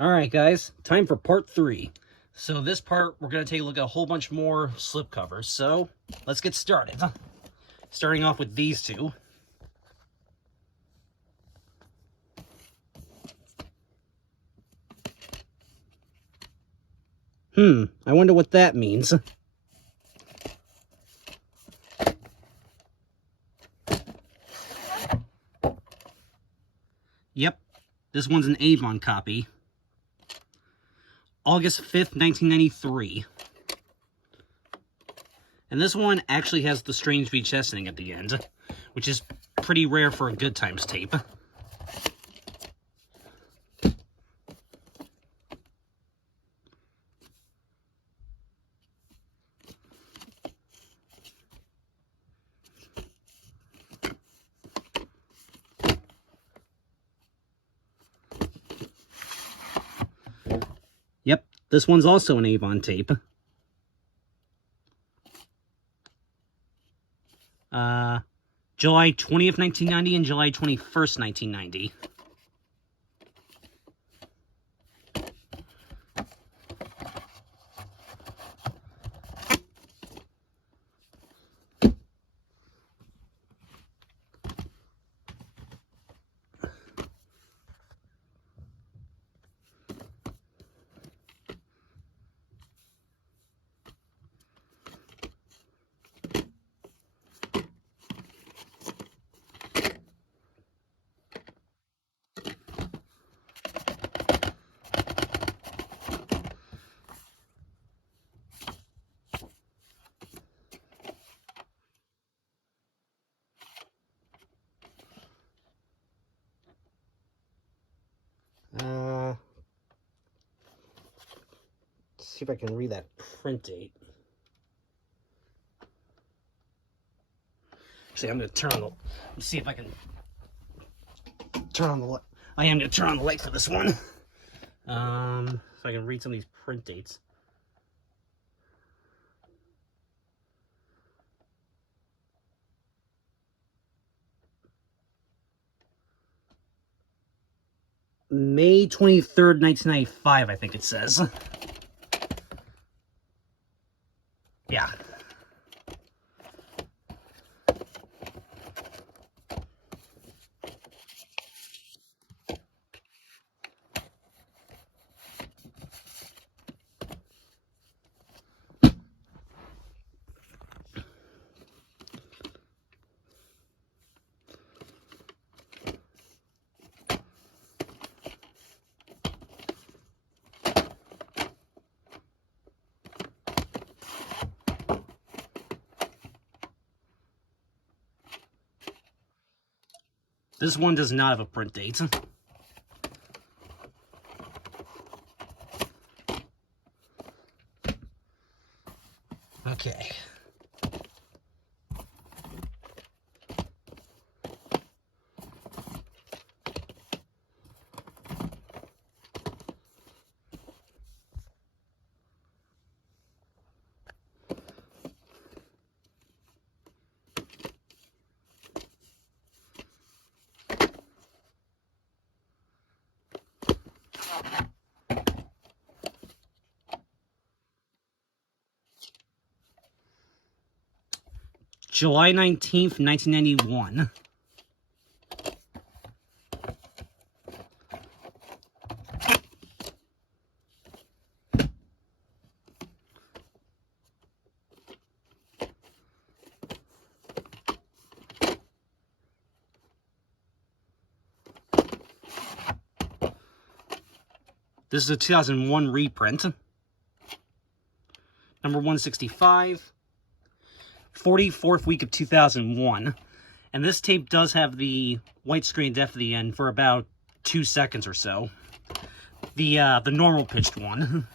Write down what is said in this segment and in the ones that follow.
Alright guys, time for part 3. So this part, we're going to take a look at a whole bunch more slipcovers. So, let's get started. Starting off with these two. I wonder what that means. Yep, this one's an Avon copy. August 5th, 1993. And this one actually has the strange VHS thing at the end, which is pretty rare for a Good Times tape. Yep, this one's also an Avon tape. July 20th, 1990 and July 21st, 1990. Let's see if I can read that print date. Actually, I'm going to turn on the... Let's see if I can turn on the light. I am going to turn on the light for this one. So I can read some of these print dates. May 23rd, 1995, I think it says. Yeah. This one does not have a print date. Okay. July 19th, 1991. This is a 2001 reprint. Number 165. 44th week of 2001. And this tape does have the white screen depth at the end for about 2 seconds or so. The normal pitched one.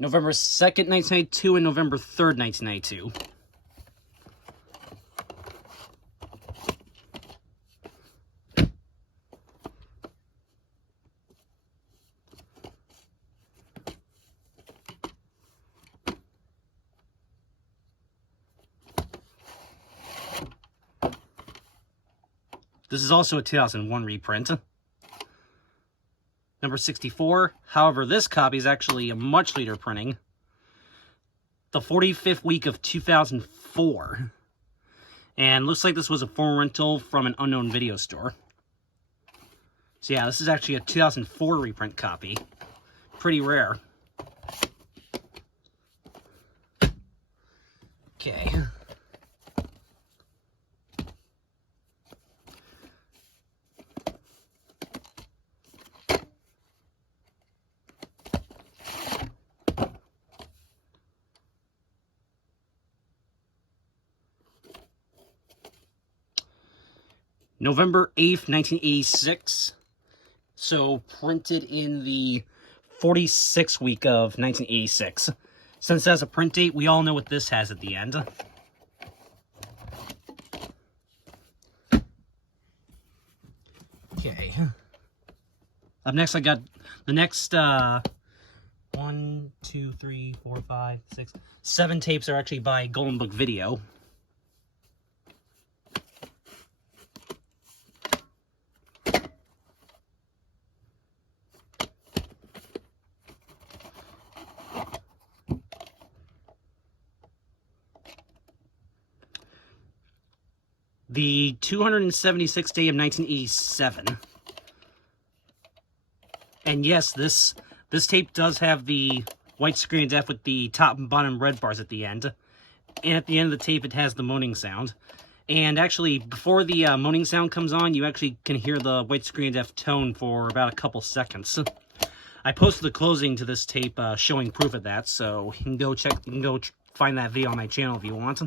November 2nd, 1992, and November 3rd, 1992. This is also a 2001 reprint. Number 64. However, this copy is actually a much later printing. The 45th week of 2004. And looks like this was a foreign rental from an unknown video store. So yeah, this is actually a 2004 reprint copy. Pretty rare. Okay. November 8th, 1986. So, printed in the 46th week of 1986. Since it has a print date, we all know what this has at the end. Okay. Up next, I got the next 1, 2, 3, 4, 5, 6, 7 tapes are actually by Golden Book Video. The 276th day of 1987. And yes, this tape does have the white screen def with the top and bottom red bars at the end. And at the end of the tape, it has the moaning sound. And actually, before the moaning sound comes on, you actually can hear the white screen def tone for about a couple seconds. I posted the closing to this tape showing proof of that, so you can go find that video on my channel if you want.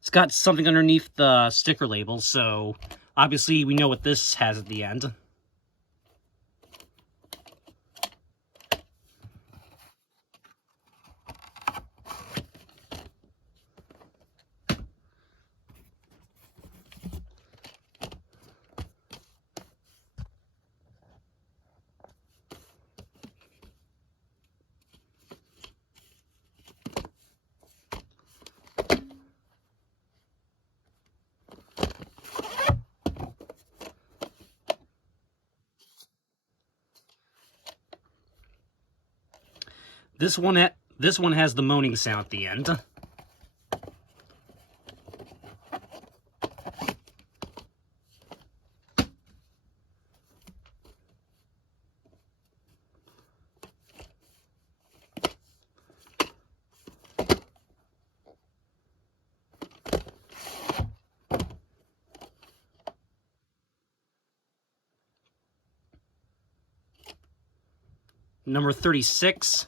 It's got something underneath the sticker label, so obviously we know what this has at the end. This one has the moaning sound at the end. Number 36.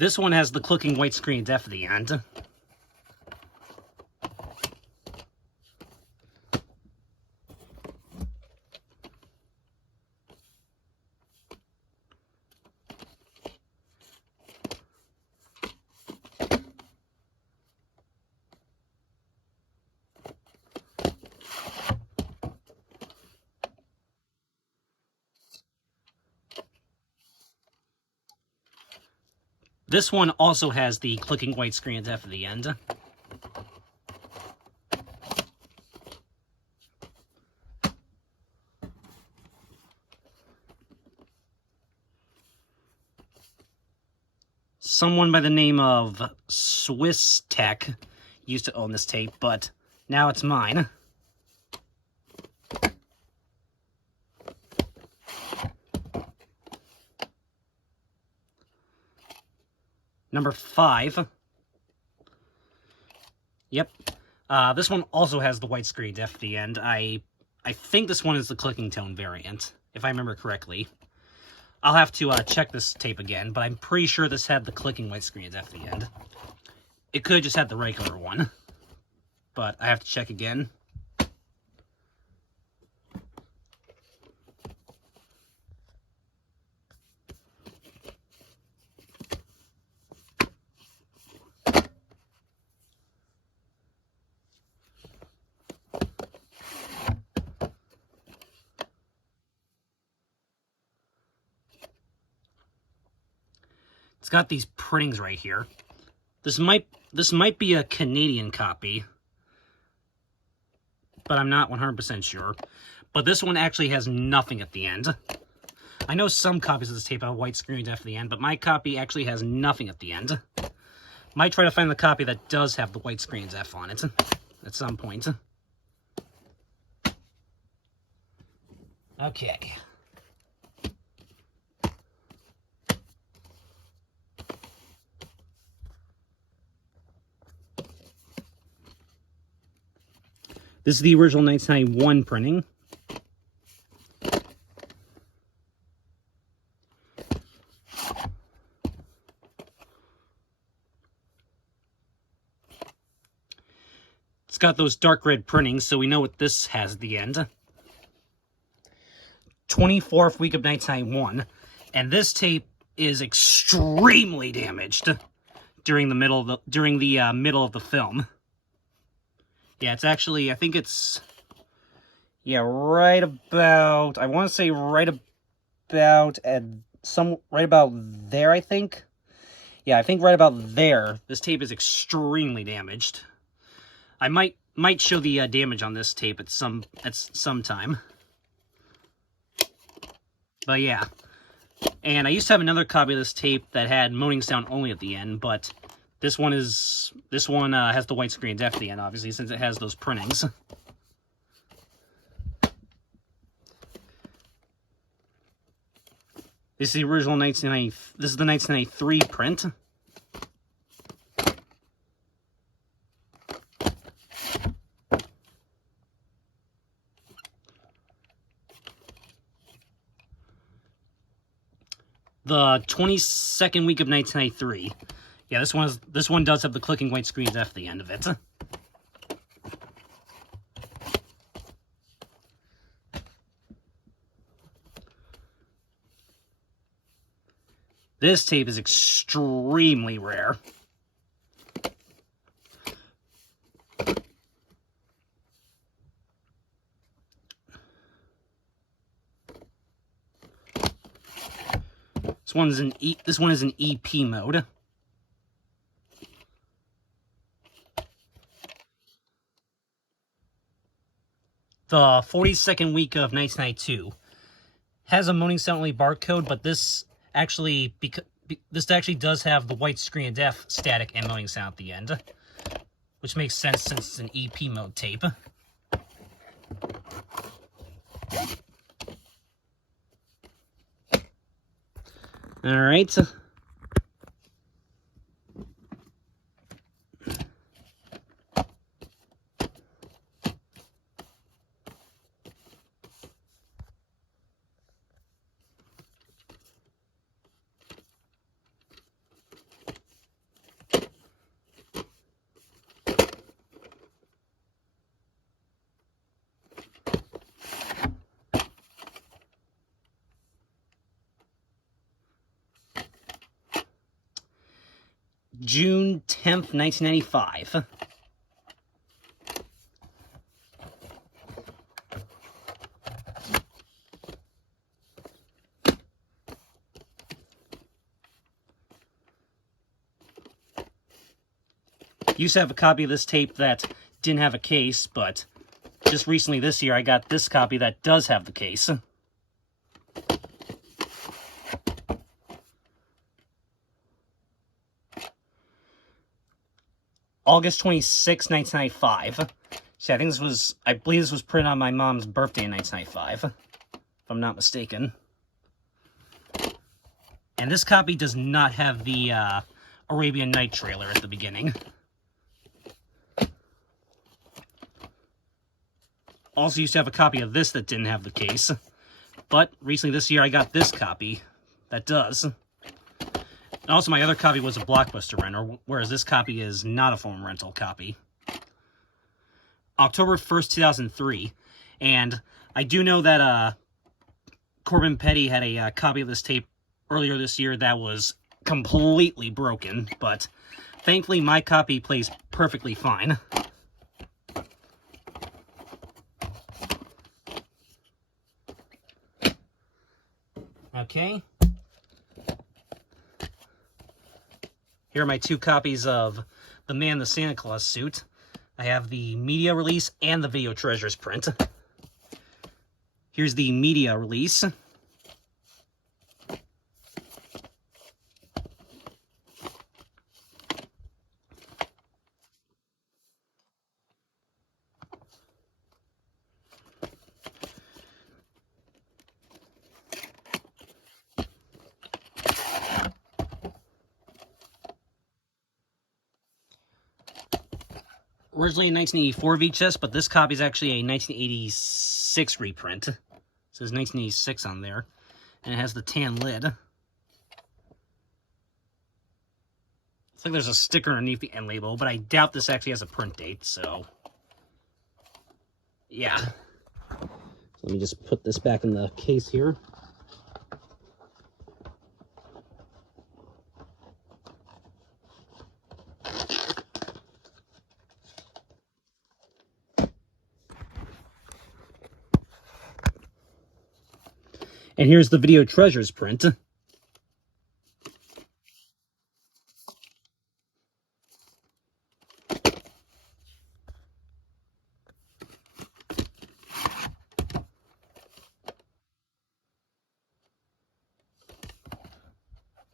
This one has the clicking white screen def at the end. This one also has the clicking white screen def at the end. Someone by the name of Swiss Tech used to own this tape, but now it's mine. Number 5. Yep. This one also has the widescreen def at the end. I think this one is the clicking tone variant, if I remember correctly. I'll have to check this tape again, but I'm pretty sure this had the clicking widescreen def at the end. It could have just had the regular one, but I have to check again. It's got these printings right here. This might be a Canadian copy, but I'm not 100% sure. But this one actually has nothing at the end. I know some copies of this tape have white screen def at the end, but my copy actually has nothing at the end. Might try to find the copy that does have the white screen def on it at some point. Okay. This is the original 1991 printing. It's got those dark red printings, so we know what this has at the end. 24th week of 1991, and this tape is extremely damaged during the middle of the film. Yeah, it's actually, I think it's, yeah, right about, I want to say right about there, I think. Yeah, I think right about there. This tape is extremely damaged. I might show the damage on this tape at some time. But yeah. And I used to have another copy of this tape that had moaning sound only at the end, but this one has the white screen def at the end, obviously, since it has those printings. This is the original 1990. This is the 1993 print. The 22nd week of 1993. Yeah, this one does have the clicking white screen def at the end of it. This tape is extremely rare. This one is in EP mode. The 42nd week of 1992 has a moaning sound only barcode, but this actually does have the white screen def static and moaning sound at the end, which makes sense since it's an EP mode tape. All right. June 10th, 1995. Used to have a copy of this tape that didn't have a case, but just recently this year I got this copy that does have the case. August 26, 1995. See, I believe this was printed on my mom's birthday in 1995, if I'm not mistaken. And this copy does not have the Arabian Night trailer at the beginning. also used to have a copy of this that didn't have the case. But recently this year I got this copy that does. And also my other copy was a Blockbuster renter, whereas this copy is not a foam rental copy. October 1st, 2003. And I do know that Corbin Petty had a copy of this tape earlier this year that was completely broken, but thankfully my copy plays perfectly fine. Okay. Here are my two copies of The Man in the Santa Claus Suit. I have the media release and the Video Treasures print. Here's the media release. Originally a 1984 VHS, but this copy is actually a 1986 reprint. It says 1986 on there, and it has the tan lid. Looks like there's a sticker underneath the end label, but I doubt this actually has a print date, so yeah. So let me just put this back in the case here. And here's the Video Treasures print.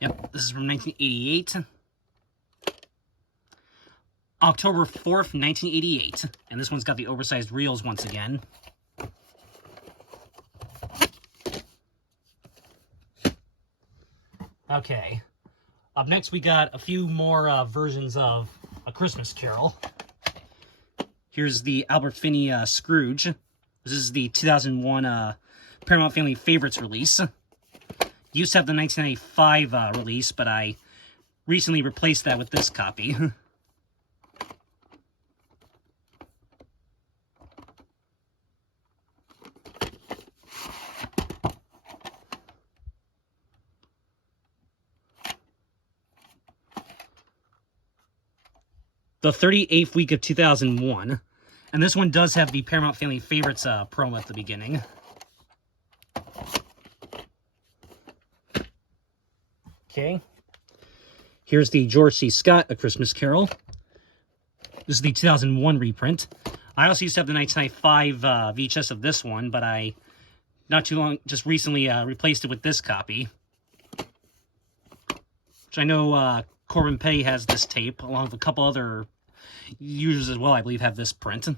Yep, this is from 1988. October 4th, 1988. And this one's got the oversized reels once again. Okay, up next we got a few more versions of A Christmas Carol. Here's the Albert Finney Scrooge. This is the 2001 Paramount Family Favorites release. Used to have the 1995 release, but I recently replaced that with this copy. The 38th week of 2001. And this one does have the Paramount Family Favorites promo at the beginning. Okay. Here's the George C. Scott A Christmas Carol. This is the 2001 reprint. I also used to have the 1995 VHS of this one, but I, just recently replaced it with this copy. Which I know Corbin Petty has this tape, along with a couple other users as well, I believe, have this print.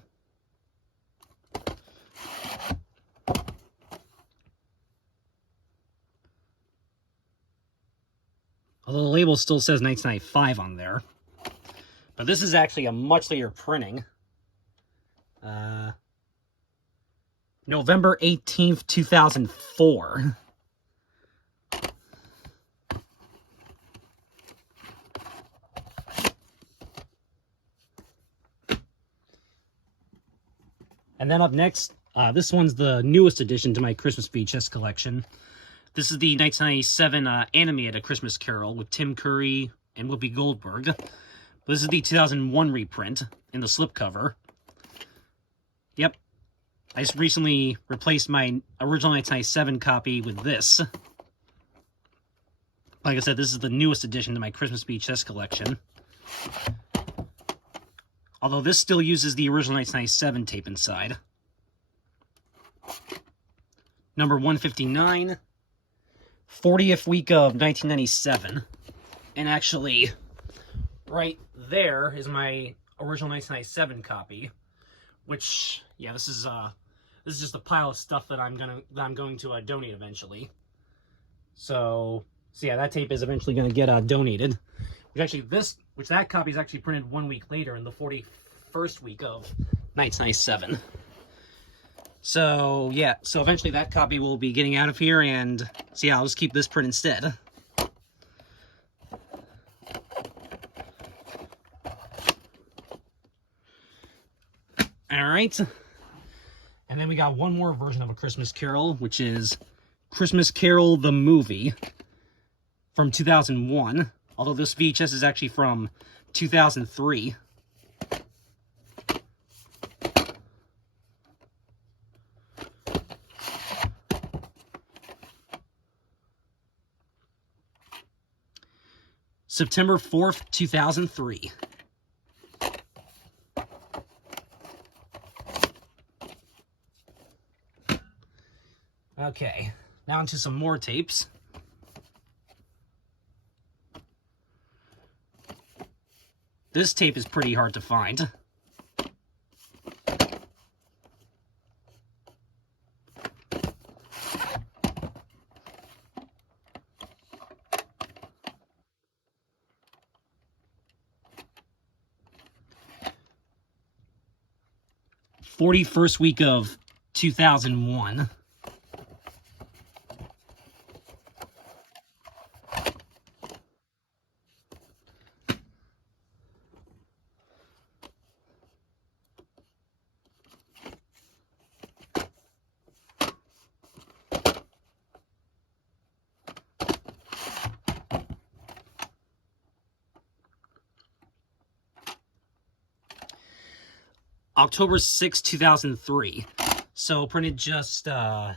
Although the label still says 1995 on there. But this is actually a much later printing. November 18th, 2004. And then up next, this one's the newest addition to my Christmas VHS collection. This is the 1997 animated A Christmas Carol with Tim Curry and Whoopi Goldberg. This is the 2001 reprint in the slipcover. Yep. I just recently replaced my original 1997 copy with this. Like I said, this is the newest addition to my Christmas VHS collection. Although this still uses the original 1997 tape inside. Number 159. 40th week of 1997. And actually, right there is my original 1997 copy. Which, yeah, this is just a pile of stuff that I'm going to donate eventually. So yeah, that tape is eventually going to get donated. That copy is actually printed 1 week later in the 41st week of 1997. So, yeah, so eventually that copy will be getting out of here, and so yeah, I'll just keep this print instead. Alright, and then we got one more version of A Christmas Carol, which is Christmas Carol the movie from 2001, although this VHS is actually from 2003. September 4th, 2003. Okay, now into some more tapes. This tape is pretty hard to find. '41st week of 2001. October 6, 2003. So printed just 10, 11,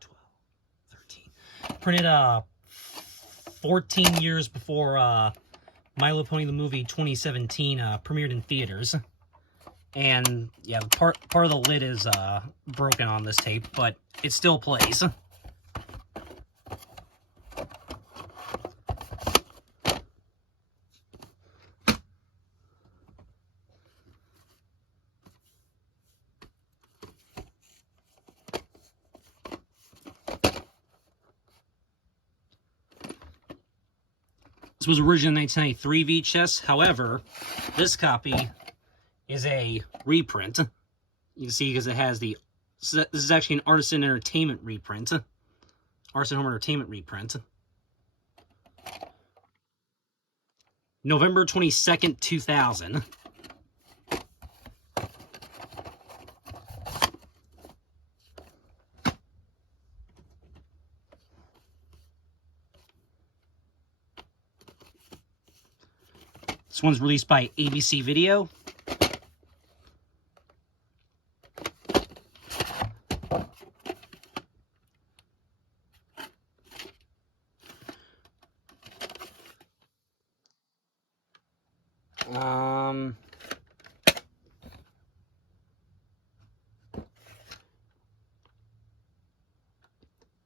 12, 13. Printed 14 years before My Little Pony the Movie 2017 premiered in theaters. And yeah, part of the lid is broken on this tape, but it still plays. This was originally a 1993 VHS. However, this copy is a reprint. You can see because it has the... So this is actually an Artisan Entertainment reprint. Artisan Home Entertainment reprint. November 22nd, 2000. This one's released by ABC Video.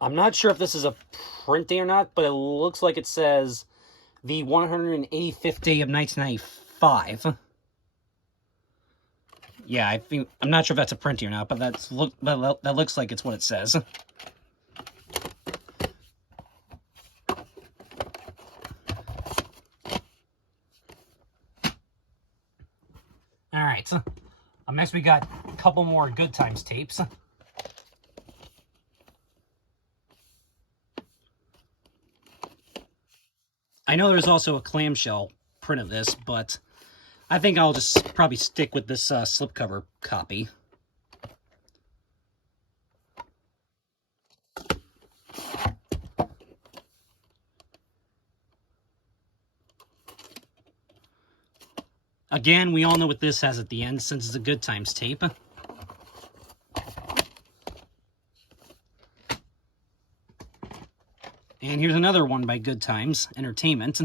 I'm not sure if this is a printing or not, but it looks like it says the 185th day of 1995. Yeah, I'm not sure if that's a printing or not, but that looks like it's what it says. Alright, next we got a couple more Good Times tapes. I know there's also a clamshell print of this, but I think I'll just probably stick with this slipcover copy. Again, we all know what this has at the end, since it's a Good Times tape. And here's another one by Good Times Entertainment.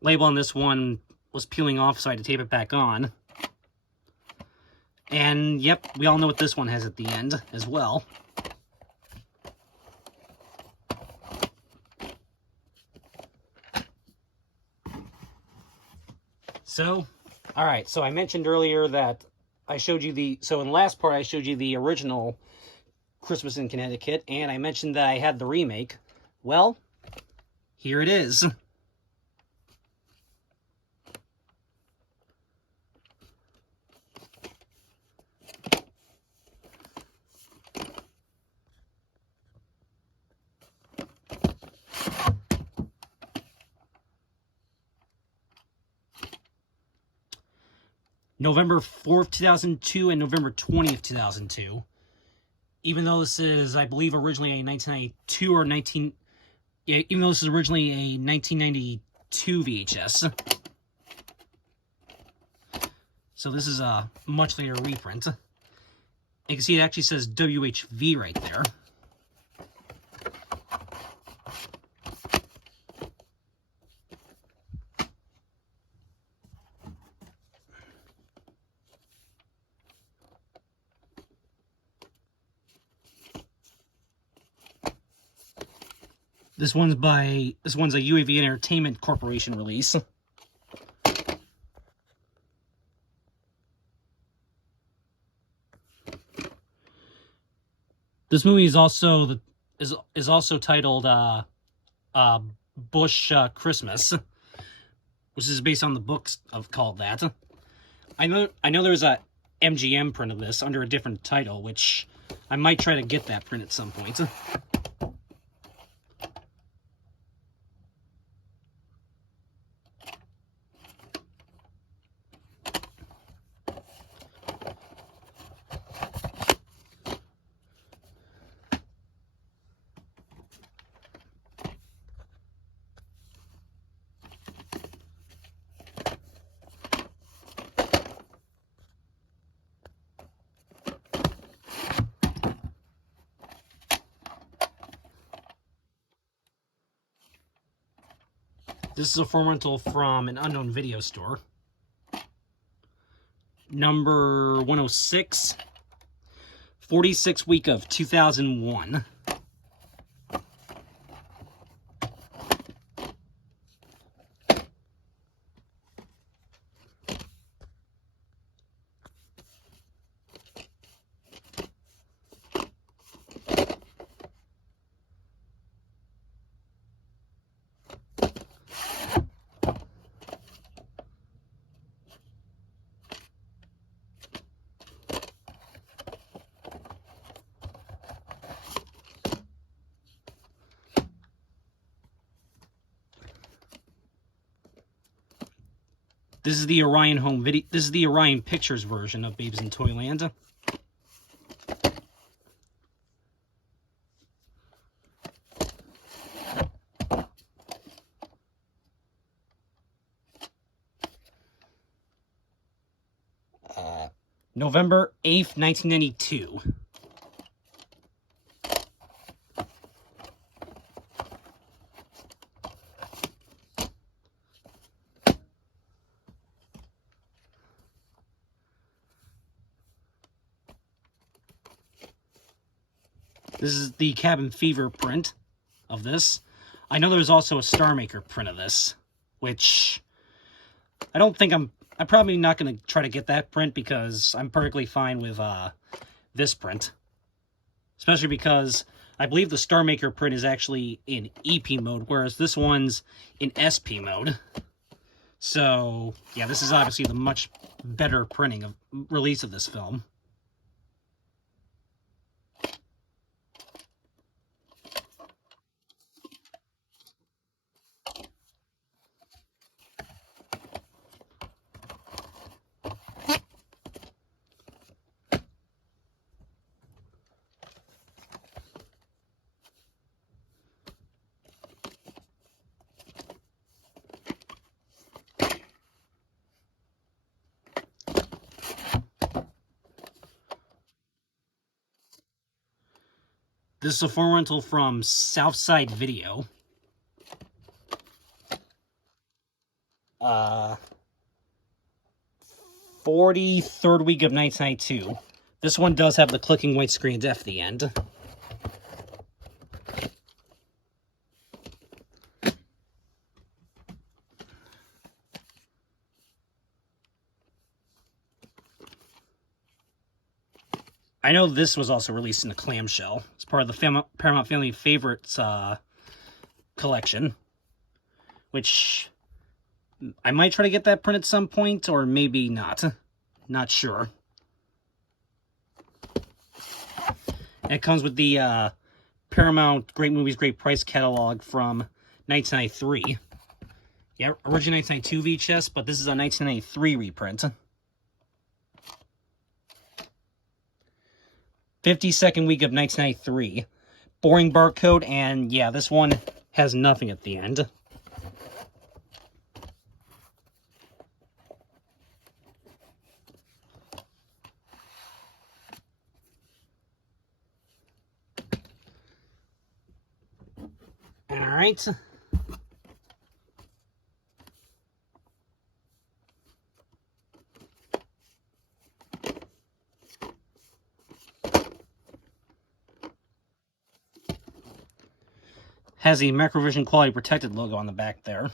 Label on this one was peeling off, so I had to tape it back on. And yep, we all know what this one has at the end as well. So, alright, so I mentioned earlier that I showed you the, so in the last part I showed you the original Christmas in Connecticut, and I mentioned that I had the remake. Well, here it is. November 4th, 2002 and November 20th, 2002. Even though this is, I believe, originally a 1992 or 19... Yeah, even though this is originally a 1992 VHS. So this is a much later reprint. You can see it actually says WHV right there. This one's a UAV Entertainment Corporation release. This movie is also titled Bush Christmas, which is based on the books called that. I know there's a MGM print of this under a different title, which I might try to get that print at some point. This is a forum rental from an unknown video store. Number 106, 46th week of 2001. This is the Orion home video. This is the Orion Pictures version of Babes in Toyland. November 8th, 1992. This is the Cabin Fever print of this. I know there's also a Star Maker print of this, which I don't think I'm probably not going to try to get that print because I'm perfectly fine with this print. Especially because I believe the Star Maker print is actually in EP mode, whereas this one's in SP mode. So, yeah, this is obviously the much better release of this film. This is a forum rental from Southside Video. 43rd week of 1992. This one does have the clicking white screen at the end. I know this was also released in a clamshell. It's part of the Paramount Family Favorites collection, which I might try to get that print at some point, or maybe not. Not sure. And it comes with the Paramount Great Movies, Great Price catalog from 1993. Yeah, originally 1992 VHS, but this is a 1993 reprint. 52nd week of 1993. Boring barcode, and yeah, this one has nothing at the end. Alright. Has the Macrovision Quality Protected logo on the back there.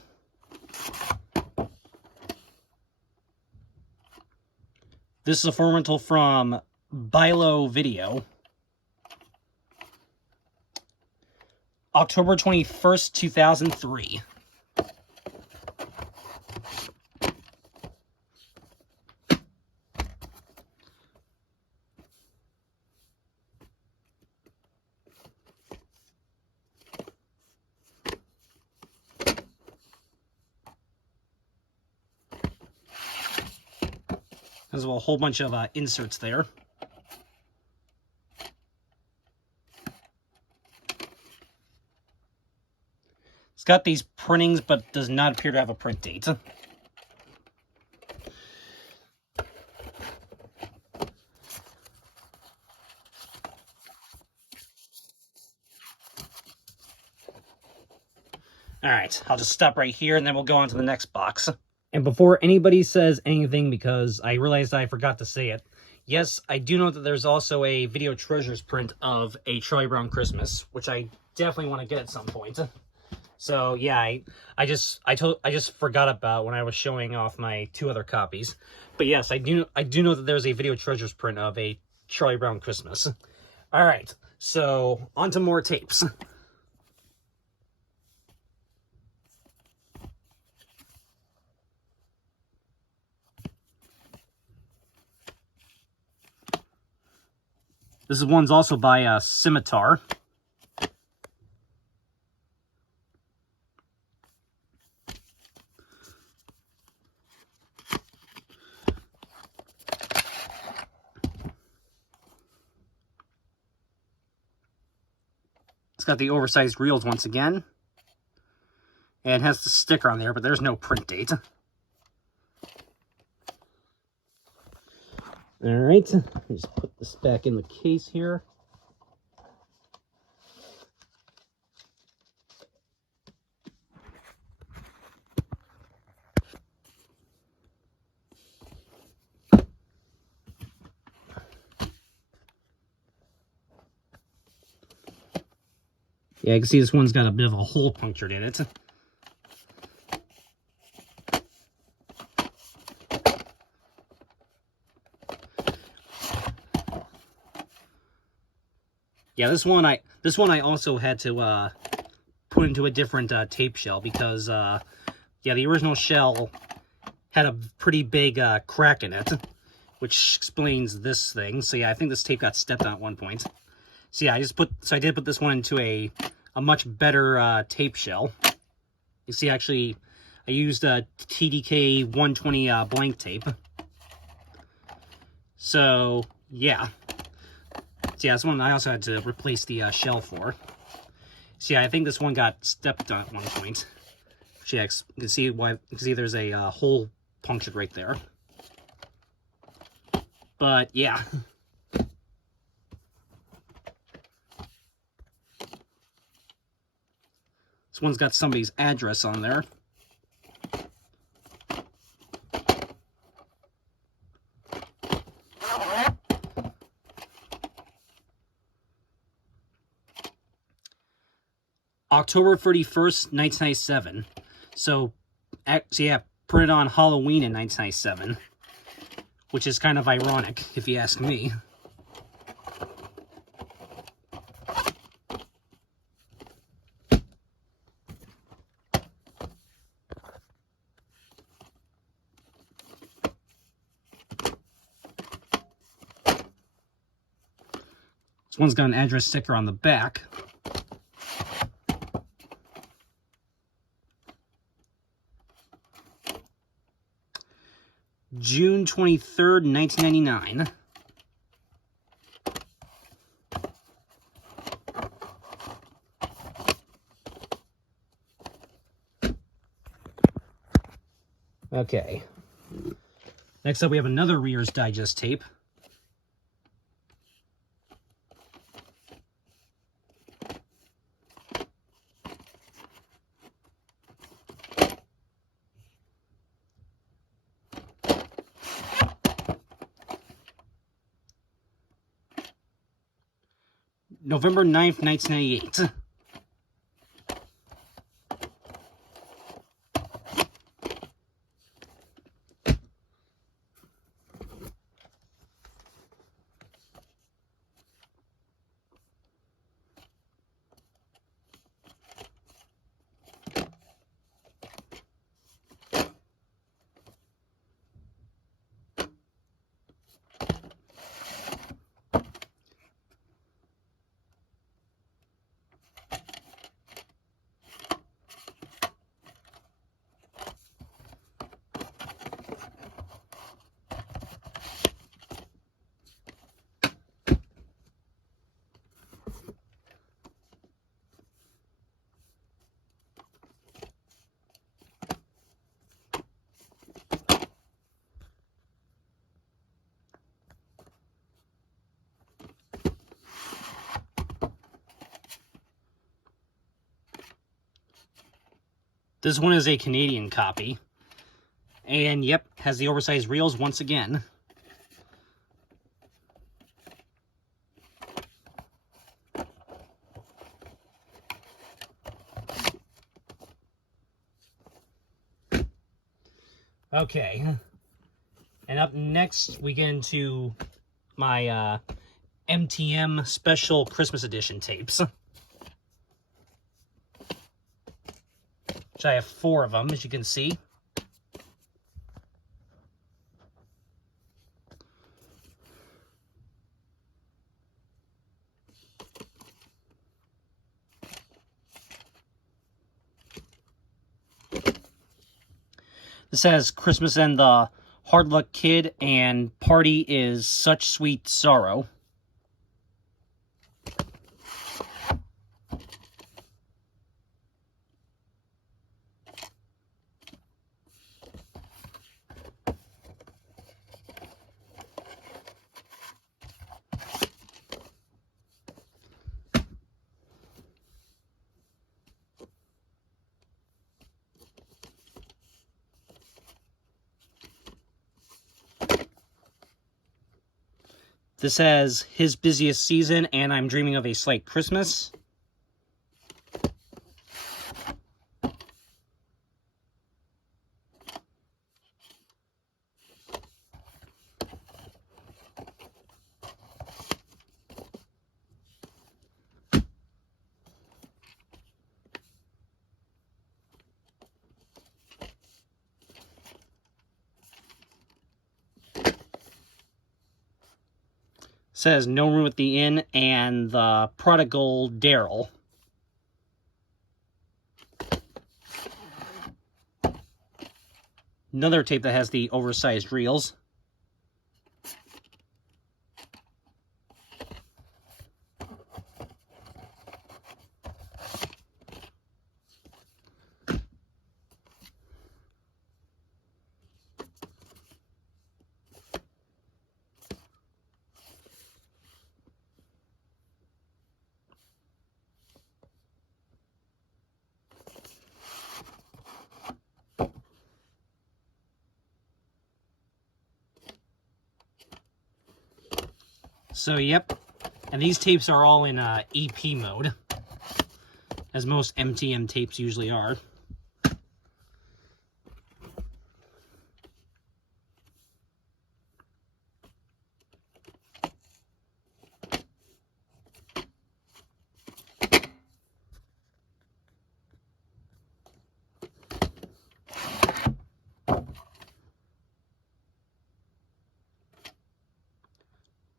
This is a full rental from Bilo Video. October 21st, 2003. There's a whole bunch of inserts there. It's got these printings, but does not appear to have a print date. Alright, I'll just stop right here, and then we'll go on to the next box. And before anybody says anything, because I realized I forgot to say it, yes, I do know that there's also a Video Treasures print of A Charlie Brown Christmas, which I definitely want to get at some point. So yeah, I just forgot about when I was showing off my 2 other copies. But yes, I do know that there's a Video Treasures print of A Charlie Brown Christmas. All right, so on to more tapes. This one's also by Scimitar. It's got the oversized reels once again. And it has the sticker on there, but there's no print date. Alright, just put this back in the case here. Yeah, you can see this one's got a bit of a hole punctured in it. Yeah, this one I also had to put into a different tape shell because yeah, the original shell had a pretty big crack in it, which explains this thing. So yeah, I think this tape got stepped on at one point. So yeah, I did put this one into a much better tape shell. You see, actually, I used a TDK 120 blank tape. So yeah. So yeah, this one I also had to replace the shell for. So yeah, I think this one got stepped on at one point. So yeah, you can see there's a hole punctured right there. But yeah. This one's got somebody's address on there. October 31st, 1997. So yeah, printed on Halloween in 1997. Which is kind of ironic, if you ask me. This one's got an address sticker on the back. June 23rd, 1999. Okay. Next up, we have another Reader's Digest tape. November 9th, 1998. This one is a Canadian copy. And yep, has the oversized reels once again. Okay. And up next, we get into my MTM Special Christmas Edition tapes. Which I have 4 of them, as you can see. This has Christmas and the Hard Luck Kid and Party is Such Sweet Sorrow. This has His Busiest Season and I'm Dreaming of a Slight Christmas. Says No Room at the Inn and the Prodigal Daryl. Another tape that has the oversized reels. So, yep. And these tapes are all in EP mode, as most MTM tapes usually are.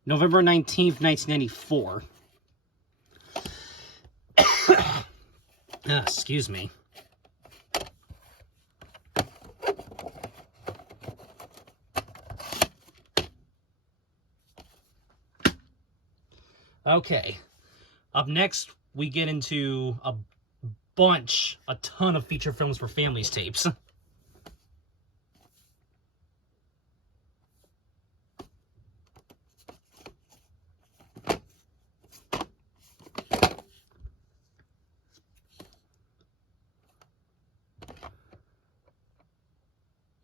November 19th, 1994. Excuse me. Okay. Up next, we get into a ton of feature films for families tapes.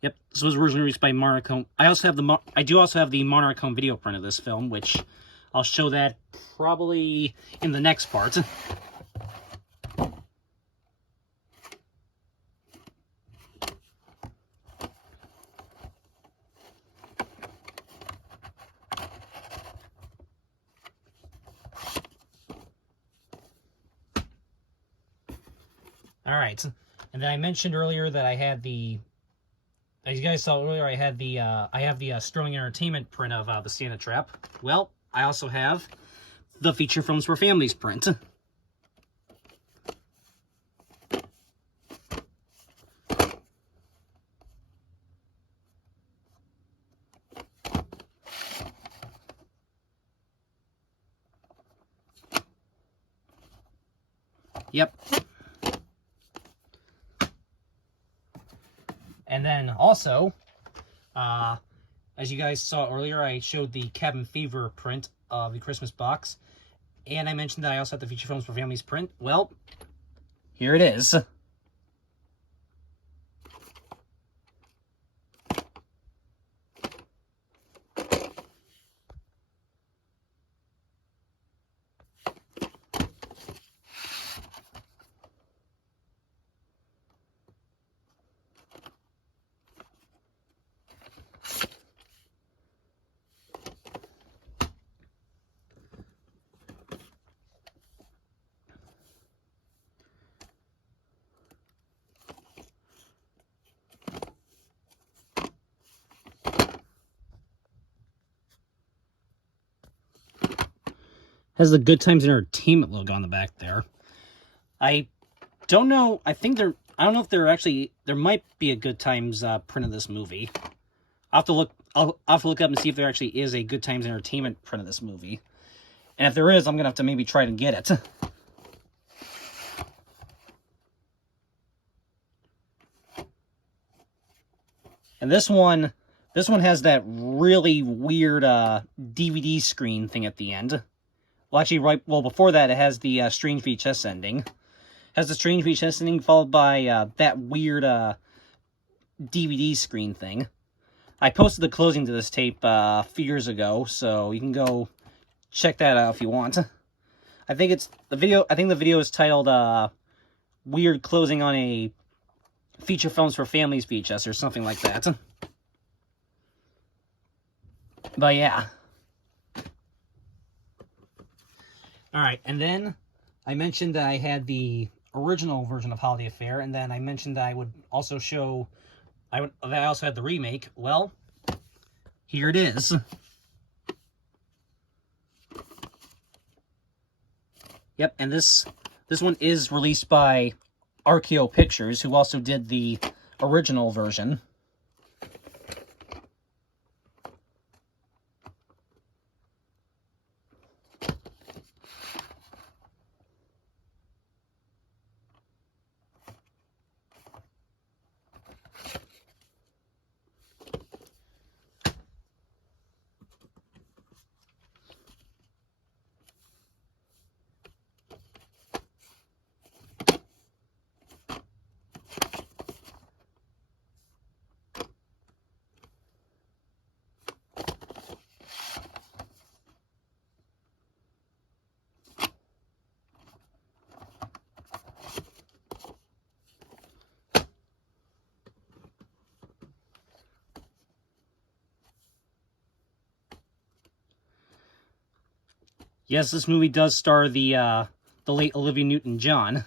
Yep, this was originally released by Monochrome. I do also have the Monochrome video print of this film, which I'll show that probably in the next part. All right, and then I mentioned earlier that I had the, as you guys saw earlier, I have the Sterling Entertainment print of the Santa Trap. Well, I also have the Feature Films for Families print. Yep. And then also, as you guys saw earlier, I showed the Cabin Fever print of the Christmas box. And I mentioned that I also have the Feature Films for Families print. Well, here it is. Has the Good Times Entertainment logo on the back there. I don't know. I don't know if there might be a Good Times print of this movie. I'll have to look. I'll have to look up and see if there actually is a Good Times Entertainment print of this movie. And if there is, I'm gonna have to maybe try to get it. And this one has that really weird DVD screen thing at the end. Well, actually, before that, it has the strange VHS ending. It has the strange VHS ending followed by that weird DVD screen thing. I posted the closing to this tape a few years ago, so you can go check that out if you want. I think the video is titled "Weird Closing on a Feature Films for Families VHS" or something like that. But yeah. Alright, and then I mentioned that I had the original version of Holiday Affair, and then I mentioned that I would also show, that I also had the remake. Well, here it is. Yep, and this one is released by RKO Pictures, who also did the original version. Yes, this movie does star the late Olivia Newton-John.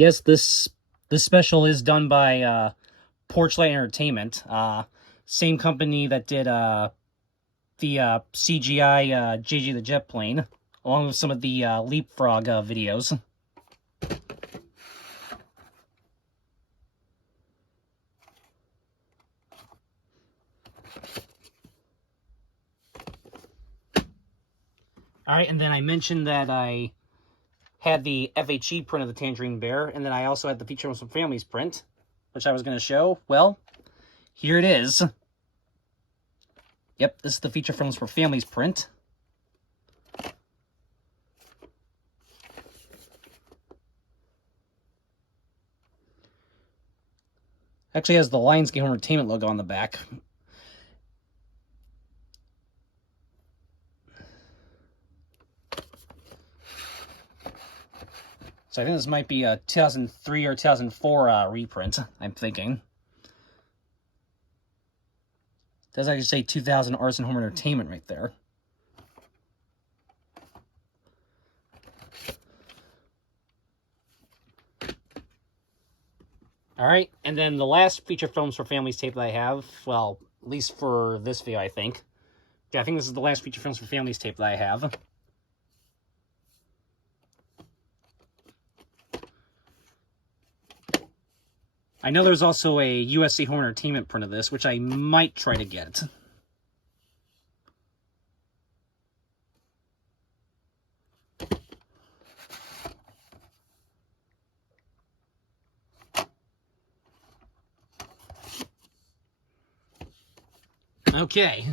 Yes, this special is done by Porchlight Entertainment, same company that did the CGI JJ the Jet Plane, along with some of the Leapfrog videos. Alright, and then I mentioned that I had the FHE print of the Tangerine Bear, and then I also had the Feature Films for Families print, which I was going to show. Well, here it is. Yep, this is the Feature Films for Families print. Actually has the Lionsgate Home Entertainment logo on the back. So I think this might be a 2003 or 2004 reprint, I'm thinking. It does actually say 2000 Arts and Home Entertainment right there. Alright, and then the last Feature Films for Families tape that I have, well, at least for this video, I think. Yeah, I think this is the last Feature Films for Families tape that I have. I know there's also a USA Home Entertainment print of this, which I might try to get. Okay,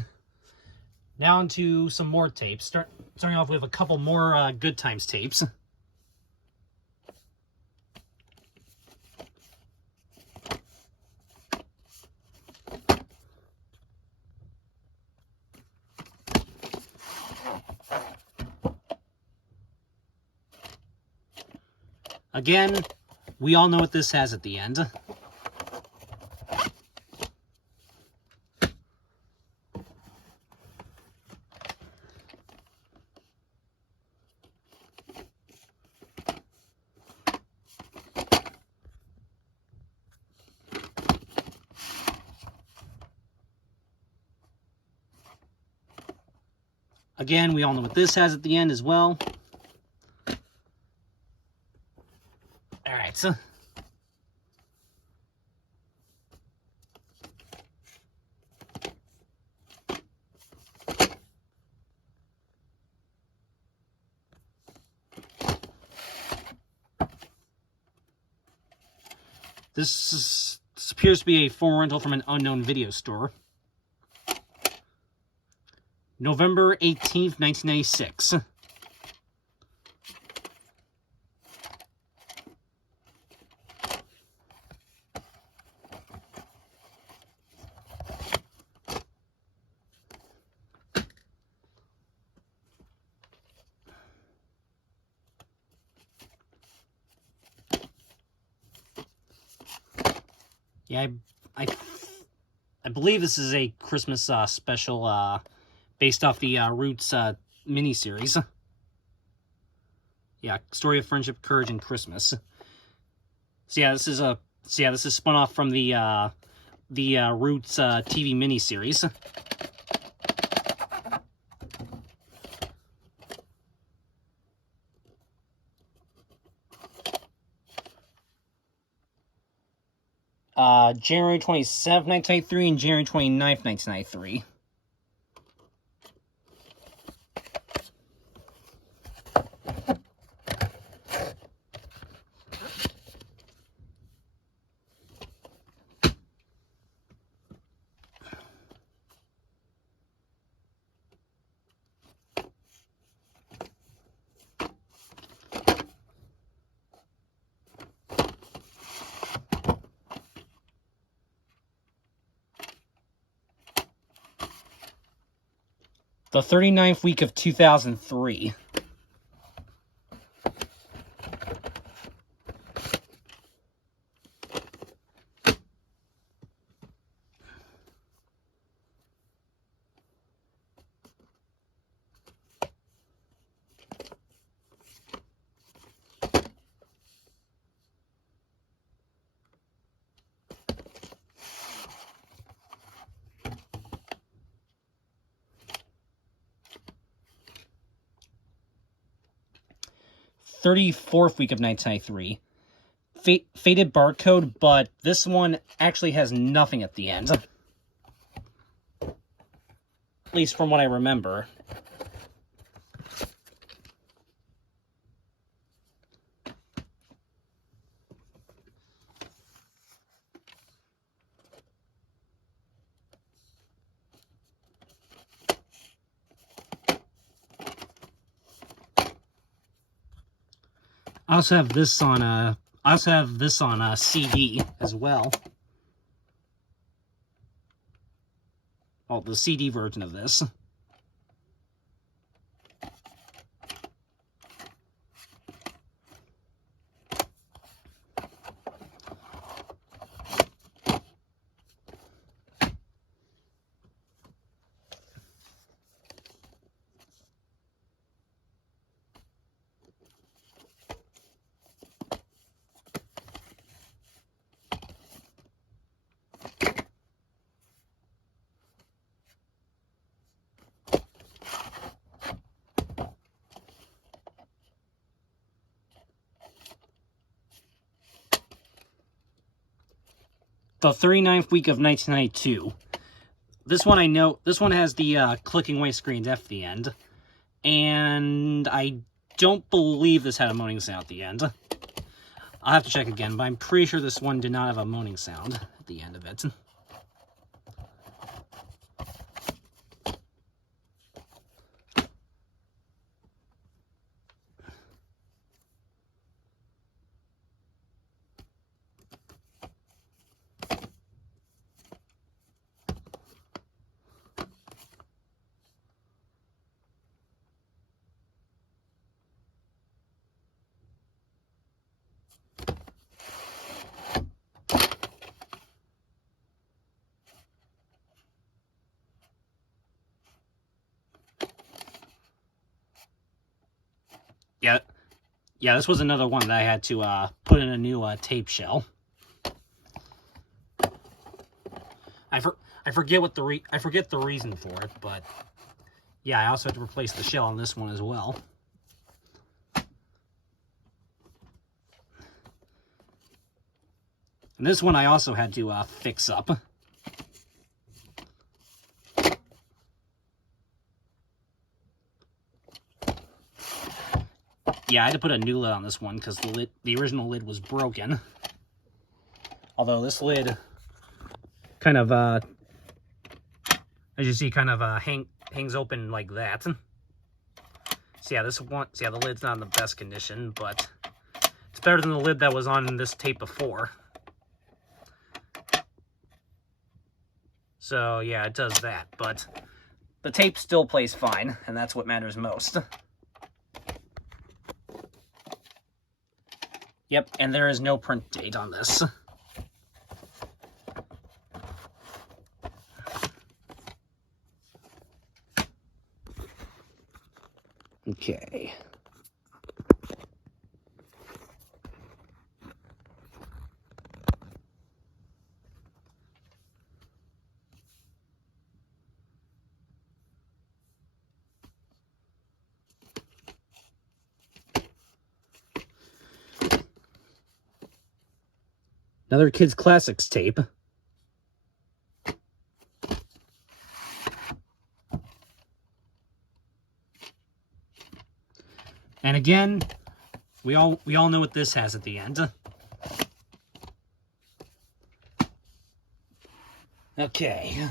now into some more tapes. Starting off with a couple more Good Times tapes. Again, we all know what this has at the end. Again, we all know what this has at the end as well. Alright, so this appears to be a foreign rental from an unknown video store. November 18th, 1996. Yeah, I believe this is a Christmas special based off the Roots miniseries. Yeah, story of friendship, courage, and Christmas. So yeah, this is spun off from the Roots TV miniseries. January 27th, 1993 and January 29th, 1993. The 39th week of 2003. 34th week of 1993. Faded barcode, but this one actually has nothing at the end. At least from what I remember. I also have this on a CD as well. Oh, the CD version of this. The 39th week of 1992. This one I know, this one has the clicking white screen at the end. And I don't believe this had a moaning sound at the end. I'll have to check again, but I'm pretty sure this one did not have a moaning sound at the end of it. Yeah, this was another one that I had to put in a new tape shell. I forget the reason for it, but yeah, I also had to replace the shell on this one as well. And this one I also had to fix up. Yeah, I had to put a new lid on this one because the original lid was broken. Although this lid kind of, as you see, kind of hangs open like that. So yeah, the lid's not in the best condition, but it's better than the lid that was on this tape before. So yeah, it does that, but the tape still plays fine, and that's what matters most. Yep, and there is no print date on this. Okay. Another Kids Classics tape. And again, we all know what this has at the end. Okay.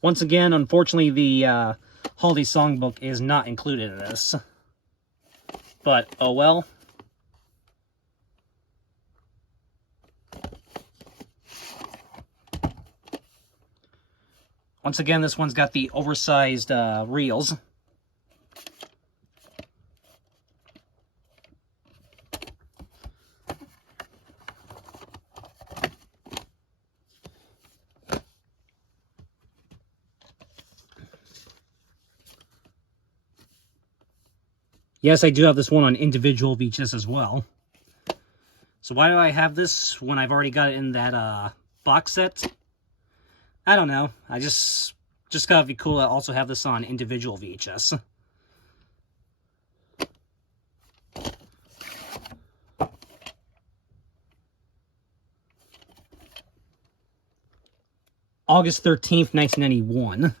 Once again, unfortunately, the Holiday Songbook is not included in this. But, oh well. Once again, this one's got the oversized reels. Yes, I do have this one on individual VHS as well. So why do I have this when I've already got it in that box set? I don't know. I just thought it'd be cool to also have this on individual VHS. August 13th, 1991.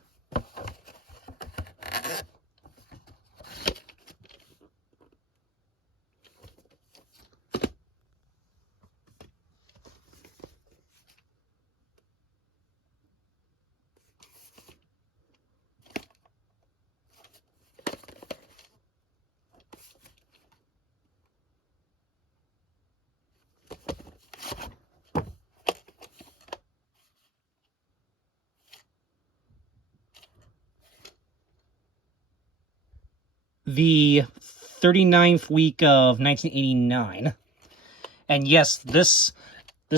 The 39th week of 1989. And yes, this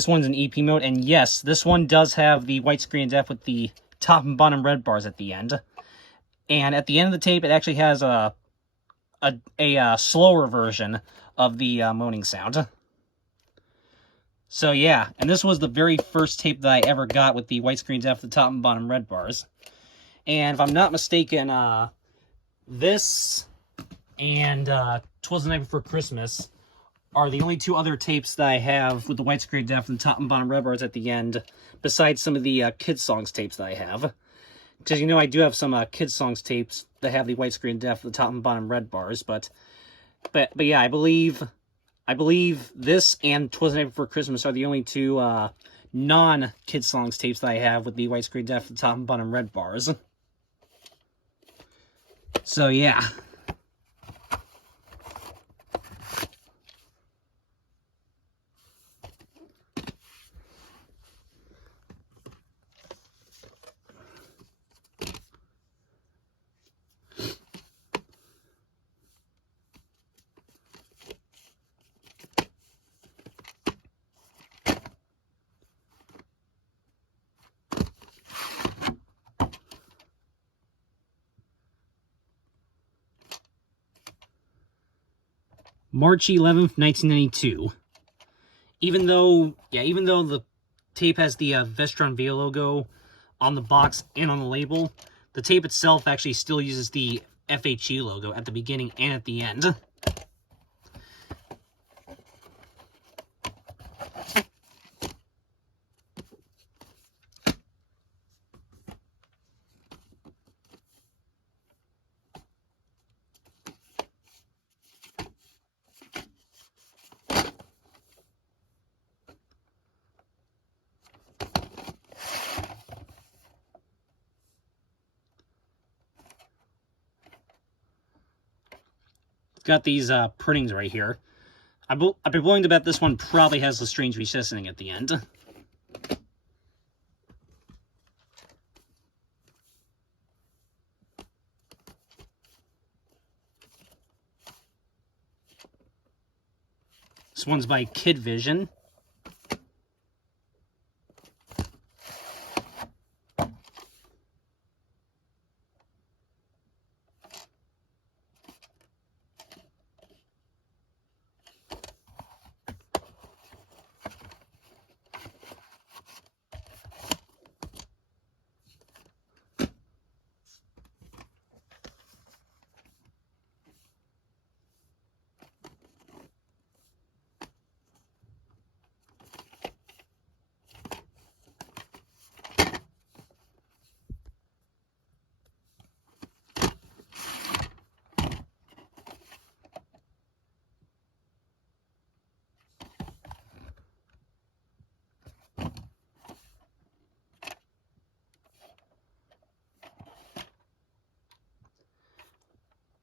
one's in EP mode, and yes, this one does have the widescreen depth with the top and bottom red bars at the end. And at the end of the tape, it actually has a slower version of the moaning sound. So yeah, and this was the very first tape that I ever got with the widescreen depth, the top and bottom red bars. And if I'm not mistaken, this and 'Twas the Night Before Christmas are the only two other tapes that I have with the widescreen depth and top and bottom red bars at the end, besides some of the kids songs tapes that I have. Because, you know, I do have some kids songs tapes that have the widescreen depth, the top and bottom red bars, but yeah, I believe this and 'Twas the Night Before Christmas are the only two non-kids songs tapes that I have with the widescreen depth, the top and bottom red bars. So yeah. March 11th, 1992. Even though the tape has the Vestron V logo on the box and on the label, the tape itself actually still uses the FHE logo at the beginning and at the end. It's got these printings right here. I'd be willing to bet this one probably has the strange recessing at the end. This one's by Kid Vision.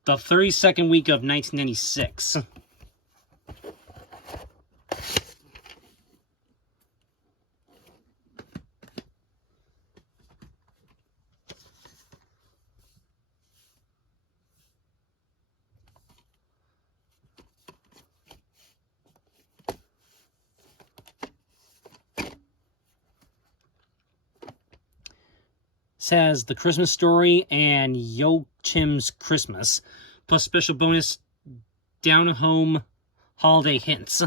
The 32nd week of 1996. Has The Christmas Story and Yo Chim's Christmas, plus special bonus down home holiday hints.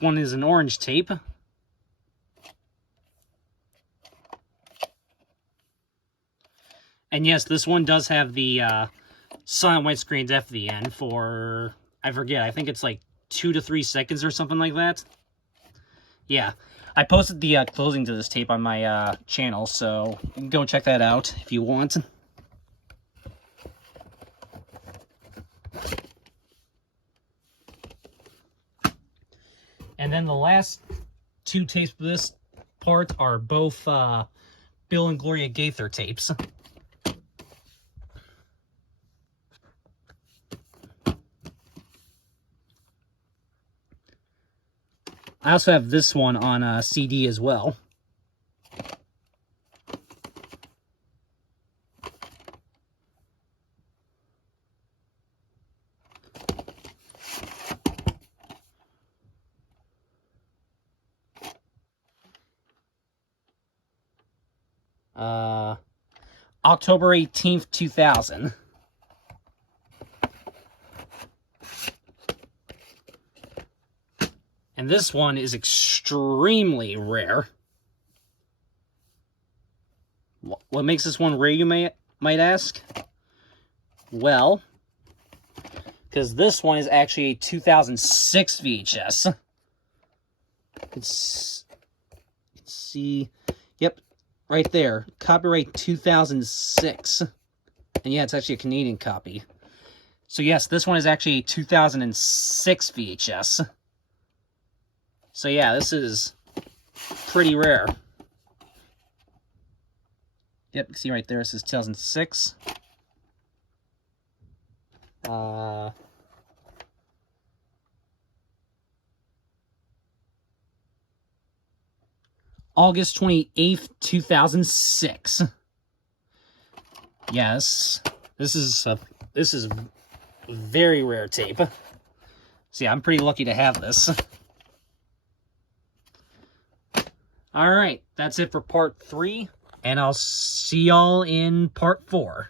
Next one is an orange tape. And yes, this one does have the silent widescreen depth at the end for, I forget, I think it's like 2 to 3 seconds or something like that. Yeah, I posted the closing to this tape on my channel, so you can go check that out if you want. And then the last 2 tapes for this part are both Bill and Gloria Gaither tapes. I also have this one on CD as well. October 18th, 2000. And this one is extremely rare. What makes this one rare, you might ask? Well, because this one is actually a 2006 VHS. You can see, yep, right there, copyright 2006. And yeah, it's actually a Canadian copy. So yes, this one is actually a 2006 VHS. So yeah, this is pretty rare. Yep, you can see right there, this is 2006. August 28th, 2006. Yes, this is a very rare tape. See, I'm pretty lucky to have this. Alright, that's it for part 3, and I'll see y'all in part 4.